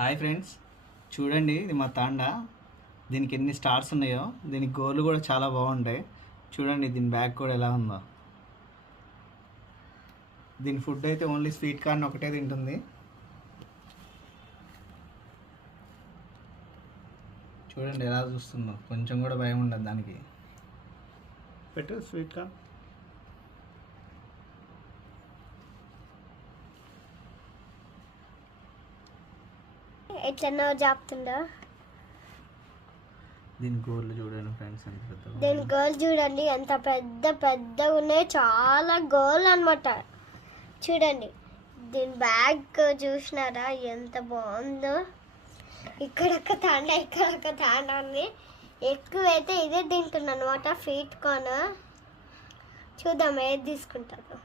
Hi friends, చూడండి ఇది మా తాండా. దీనికి ఎన్ని స్టార్స్ ఉన్నాయో. దీనికి గోర్లు కూడా చాలా బాగుంటాయి. చూడండి దీని బ్యాగ్ కూడా ఎలా ఉందో. దీని ఫుడ్ అయితే ఓన్లీ స్వీట్ కార్న్ ఒకటే తింటుంది. చూడండి ఎలా చూస్తుందో, కొంచెం కూడా భయం ఉండదు దానికి. పెట్టు స్వీట్ కార్న్. ఎట్లనో జాపుతుందో. దీని గోర్లు చూడండి ఫ్రెండ్స్, ఎంత పెద్ద. దీని గోల్ చూడండి ఎంత పెద్ద పెద్దగా ఉన్నాయి, చాలా గోల్ అనమాట. చూడండి దీని బ్యాగ్ చూసినారా ఎంత బాగుందో. ఇక్కడ ఒక తాండా, ఇక్కడ ఒక తాండా ఉంది. ఎక్కువైతే ఇదే తింటున్నాను అనమాట, ఫీట్ కార్న్. చూద్దాం ఏది తీసుకుంటాను.